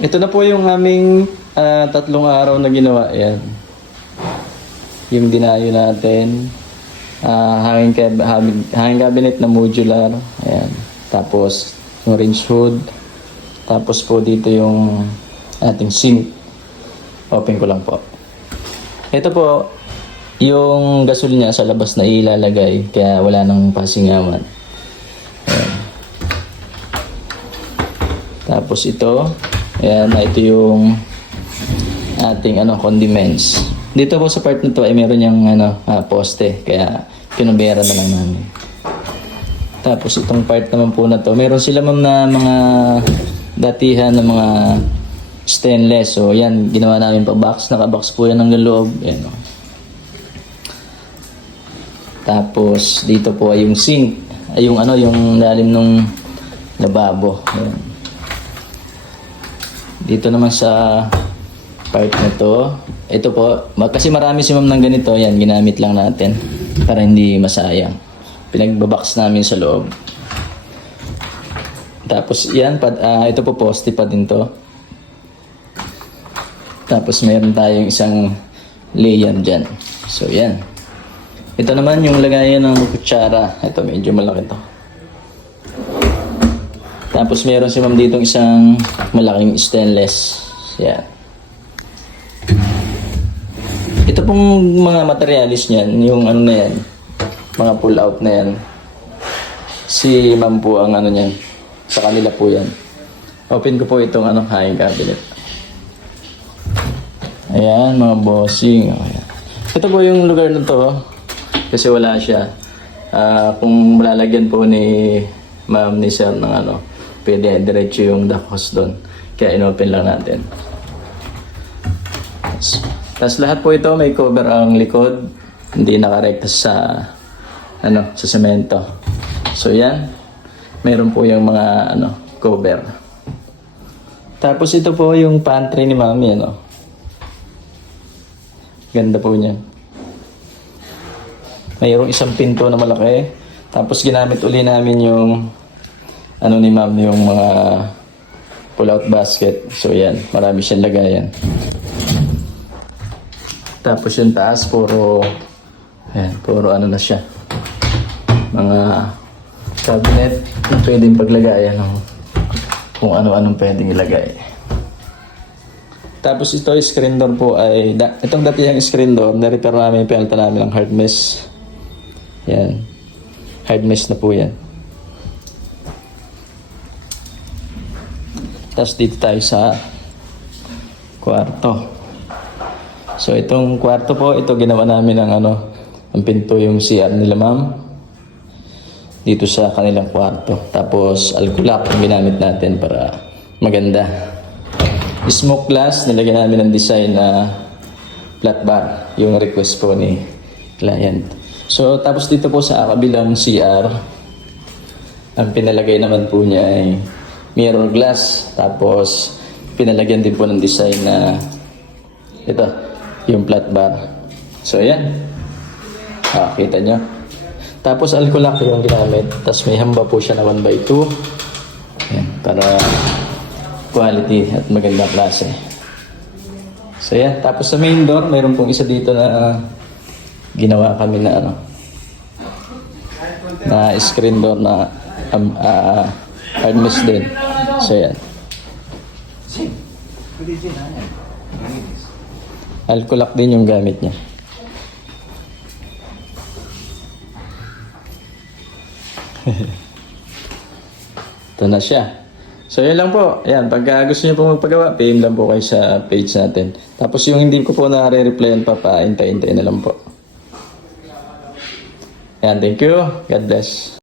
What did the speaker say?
Ito na po yung aming 3 araw na ginawa. Ayan. Yung dinayo natin. Hanging cabinet na modular. Ayan. Tapos yung range hood. Tapos po dito yung ating sink. Open ko lang po. Ito po, yung gasol niya sa labas na ilalagay. Kaya wala nang pasingawan. Ayan. Tapos ito. Ayan, ito yung ating condiments. Dito po sa part na to ay meron yung poste, kaya kinubera na lang namin. Tapos itong part naman po na to, meron sila na mga datihan na mga stainless. So yan, ginawa namin pa box, naka-box po yan hanggang loob. Ayan, Tapos dito po ay yung sink, ay yung lalim ng lababo. Ayan. Dito naman sa part na to, ito po, kasi marami si ma'am ng ganito, yan, ginamit lang natin para hindi masayang. Pinagbabox namin sa loob. Tapos yan, ito po poste pa din to. Tapos mayroon tayong isang layer dyan. So yan. Ito naman yung lagayan ng kutsara. Ito, medyo malaki to. Tapos meron si ma'am ditong isang malaking stainless. Yan. Ito pong mga materialis niyan, yung na yan, mga pull out na yan. Si ma'am po ang niyan. Sa kanila po yan. Open ko po itong hanging cabinet. Ayan, mga bossing. Ayan. Ito po yung lugar na to. Kasi wala siya. Kung malalagyan po ni ma'am ni sir ng pwede diretso yung duck hose doon. Kaya inopen lang natin. Tapos lahat po ito may cover ang likod. Hindi nakarekta sa sa semento. So yan. Meron po yung mga cover. Tapos ito po yung pantry ni mami. Ganda po niyan. Mayroong isang pinto na malaki. Tapos ginamit uli namin yung ni ma'am, yung mga pull-out basket. So yan, marami siyang lagayan. Tapos yung taas, puro na siya. Mga cabinet na pwedeng paglagayan kung ano-anong pwedeng ilagay. Tapos ito, screen door po ay, itong datihang screen door, na-repair namin, pinalta namin ng hard mesh. Yan. Hard mesh na po yan. Tapos dito tayo sa kwarto. So itong kwarto po, ito ginawa namin ng ang pinto yung CR nila ma'am. Dito sa kanilang kwarto. Tapos alculap ang ginamit natin para maganda. Smoke glass, nilagyan namin ng design na flat bar. Yung request po ni client. So tapos dito po sa kabilang CR, ang pinalagay naman po niya ay mirror glass. Tapos pinalagyan din po ng design na ito, yung flat bar. So ayan. Kita nyo. Tapos alculap yung ginamit. Tapos may hamba po siya na 1x2. Ayan, para quality at magandang klase. So ayan. Tapos sa main door, mayroon pong isa dito na ginawa kami na na screen door na hard mesh din. So ayan. Alculap din yung gamit niya. Ito na siya. So yun lang po. Ayan, pagka gusto niyo po magpagawa, PM lang po kayo sa page natin. Tapos yung hindi ko po na-replyan pa, hintay-hintay na lang po. Ayan, thank you. God bless.